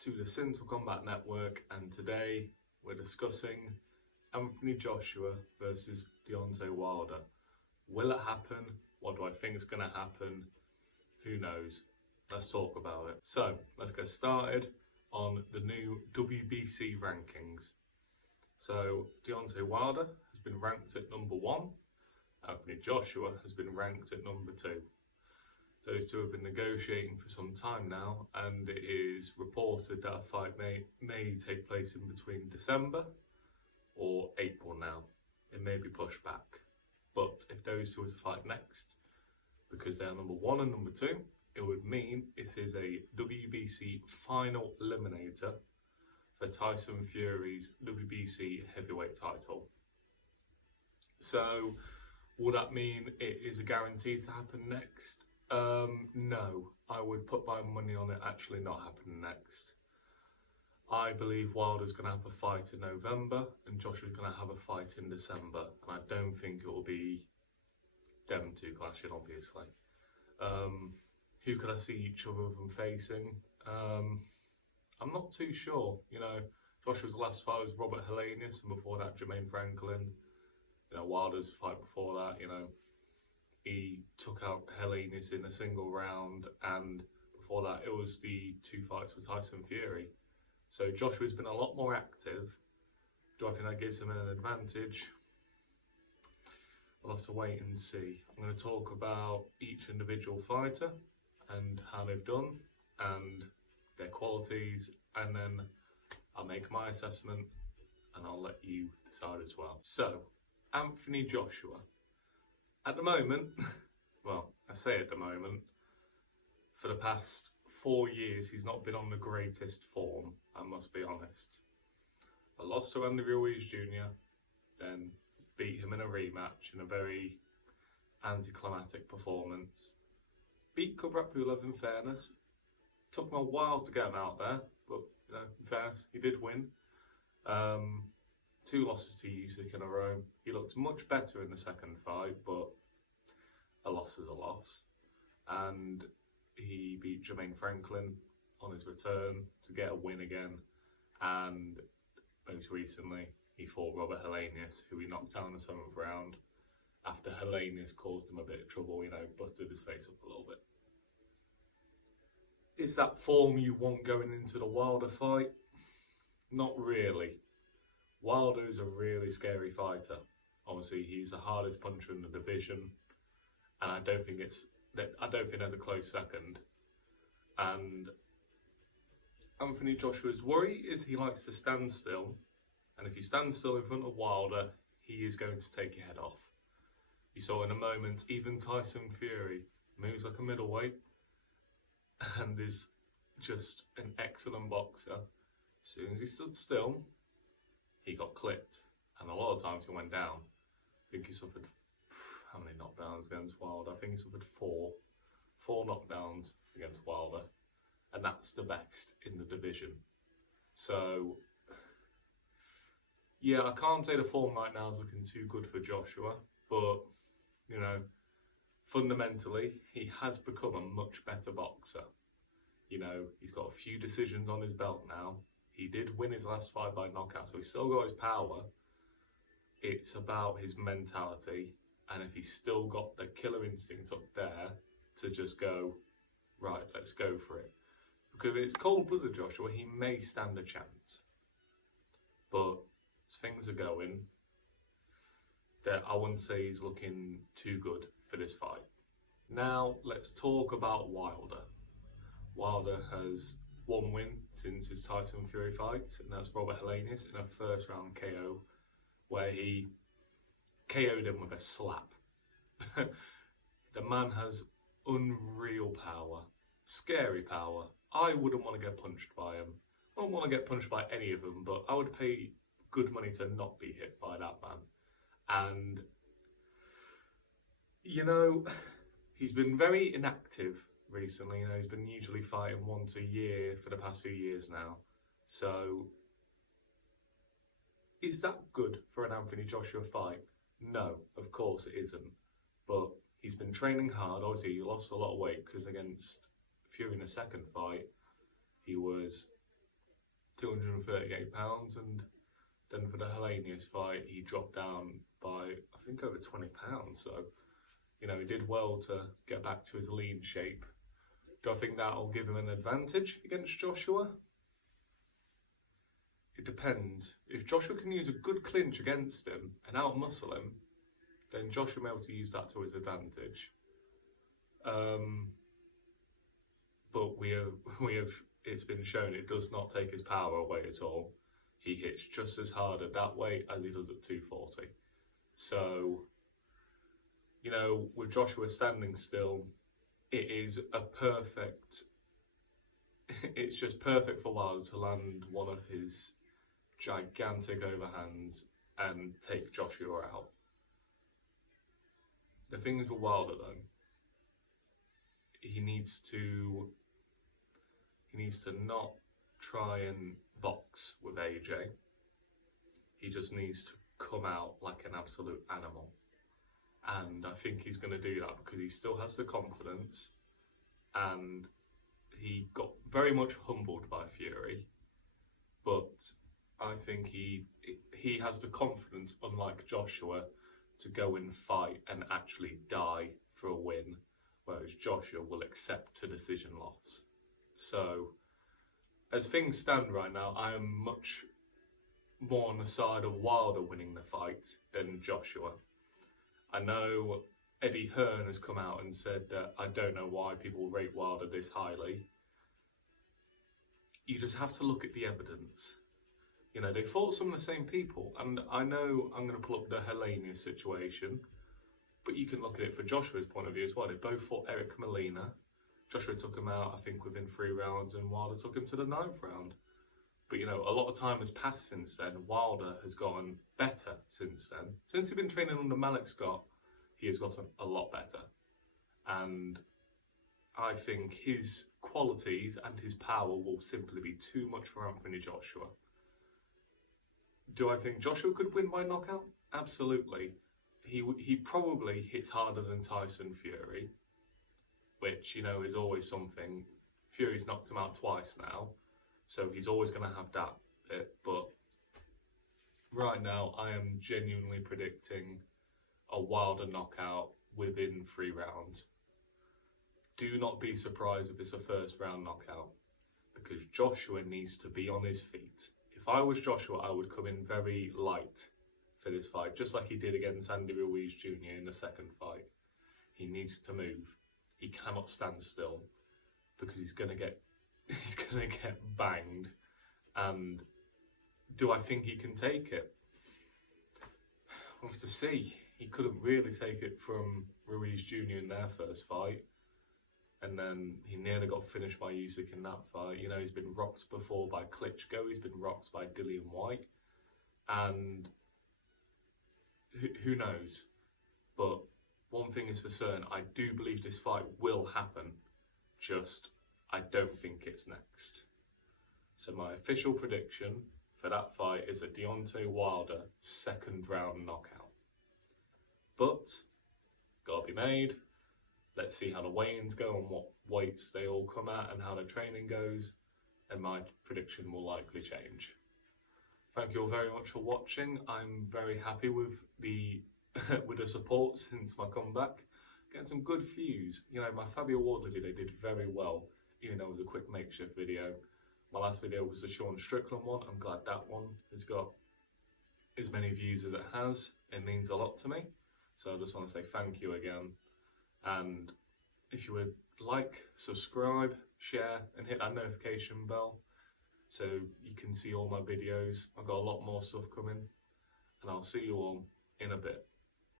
to the Single Combat Network, and today we're discussing Anthony Joshua versus Deontay Wilder. Will it happen? What do I think is going to happen? Who knows? Let's talk about it. So let's get started on the new WBC rankings. So Deontay Wilder has been ranked at number 1. Anthony Joshua has been ranked at number 2. Those two have been negotiating for some time now, and it is reported that a fight may take place in between December or April now. It may be pushed back. But if those two are to fight next, because they are number 1 and number 2, it would mean it is a WBC final eliminator for Tyson Fury's WBC heavyweight title. So, will that mean it is a guarantee to happen next? No, I would put my money on it actually not happening next. I believe Wilder's going to have a fight in November and Joshua's going to have a fight in December. And I don't think it will be them two clashing, obviously. Who could I see each other of them facing? I'm not too sure. You know, Joshua's last fight was Robert Helenius, and before that, Jermaine Franklin. You know, Wilder's fight before that, you know, he took out Helenius in a single round, and before that, it was the 2 fights with Tyson Fury. So Joshua's been a lot more active. Do I think that gives him an advantage? We'll have to wait and see. I'm going to talk about each individual fighter and how they've done and their qualities, and then I'll make my assessment and I'll let you decide as well. So, Anthony Joshua. At the moment, well, I say at the moment, for the past 4 years, he's not been on the greatest form, I must be honest. I lost to Andy Ruiz Jr., then beat him in a rematch in a very anticlimactic performance. Beat Kubratpulev in fairness. Took him a while to get him out there, but you know, in fairness, he did win. 2 losses to Usyk in a row. He looked much better in the second fight, but a loss is a loss. And he beat Jermaine Franklin on his return to get a win again. And most recently, he fought Robert Helenius, who he knocked out in the 7th round after Helenius caused him a bit of trouble, you know, busted his face up a little bit. Is that form you want going into the Wilder fight? Not really. Wilder is a really scary fighter. Obviously, he's the hardest puncher in the division, and I don't think there's a close second. And Anthony Joshua's worry is he likes to stand still, and if you stand still in front of Wilder, he is going to take your head off. You saw in a moment, even Tyson Fury moves like a middleweight and is just an excellent boxer. As soon as he stood still, he got clipped, and a lot of times he went down. I think he suffered, how many knockdowns against Wilder? I think he suffered 4 knockdowns against Wilder, and that's the best in the division. So, yeah, I can't say the form right now is looking too good for Joshua, but, you know, fundamentally, he has become a much better boxer. You know, he's got a few decisions on his belt now. He did win his last fight by knockout, so he's still got his power. It's about his mentality, and if he's still got the killer instinct up there to just go, right, let's go for it. Because if it's cold-blooded Joshua, he may stand a chance. But as things are going, that I wouldn't say he's looking too good for this fight. Now, let's talk about Wilder. Wilder has 1 win since his Tyson Fury fight, and that's Robert Helenius in a first round KO, where he KO'd him with a slap. The man has unreal power, scary power. I wouldn't want to get punched by him. I don't want to get punched by any of them, but I would pay good money to not be hit by that man. And, you know, he's been very inactive recently. You know, he's been usually fighting once a year for the past few years now. So, is that good for an Anthony Joshua fight? No, of course it isn't. But he's been training hard. Obviously, he lost a lot of weight because against Fury in the second fight, he was £238, and then for the Helenius fight he dropped down by I think over £20. So you know, he did well to get back to his lean shape. Do I think that'll give him an advantage against Joshua? It depends. If Joshua can use a good clinch against him and outmuscle him, then Joshua will be able to use that to his advantage. But we have it's been shown it does not take his power away at all. He hits just as hard at that weight as he does at 240. So, you know, with Joshua standing still, it is a perfect, it's just perfect for Wilder to land one of his gigantic overhands and take Joshua out. The thing is with Wilder though, he needs to not try and box with AJ. He just needs to come out like an absolute animal. And I think he's going to do that because he still has the confidence, and he got very much humbled by Fury, but I think he has the confidence, unlike Joshua, to go and fight and actually die for a win, whereas Joshua will accept a decision loss. So, as things stand right now, I am much more on the side of Wilder winning the fight than Joshua. I know Eddie Hearn has come out and said that I don't know why people rate Wilder this highly. You just have to look at the evidence. You know, they fought some of the same people, and I know I'm going to pull up the Helenius situation, but you can look at it from Joshua's point of view as well. They both fought Eric Molina. Joshua took him out, I think, within 3 rounds, and Wilder took him to the 9th round. But, you know, a lot of time has passed since then. Wilder has gotten better since then. Since he's been training under Malik Scott, he has gotten a lot better. And I think his qualities and his power will simply be too much for Anthony Joshua. Do I think Joshua could win by knockout? Absolutely. He probably hits harder than Tyson Fury, which, you know, is always something. Fury's knocked him out twice now, so he's always going to have that bit. But right now, I am genuinely predicting a Wilder knockout within 3 rounds. Do not be surprised if it's a 1st round knockout, because Joshua needs to be on his feet. If I was Joshua, I would come in very light for this fight, just like he did against Andy Ruiz Jr. in the 2nd fight. He needs to move. He cannot stand still, because he's gonna get banged. And do I think he can take it? We'll have to see. He couldn't really take it from Ruiz Jr. in their 1st fight, and then he nearly got finished by Usyk in that fight. You know, he's been rocked before by Klitschko. He's been rocked by Dillian White, and who knows? But one thing is for certain, I do believe this fight will happen, just I don't think it's next. So my official prediction for that fight is a Deontay Wilder 2nd round knockout. But, gotta be made. Let's see how the weigh-ins go and what weights they all come at and how the training goes, and my prediction will likely change. Thank you all very much for watching. I'm very happy with the with the support since my comeback. Getting some good views. You know, my Fabio Wardley video did very well, even though it was a quick makeshift video. My last video was the Sean Strickland one. I'm glad that one has got as many views as it has. It means a lot to me. So I just want to say thank you again. And if you would like, subscribe, share, and hit that notification bell so you can see all my videos. I've got a lot more stuff coming, and I'll see you all in a bit.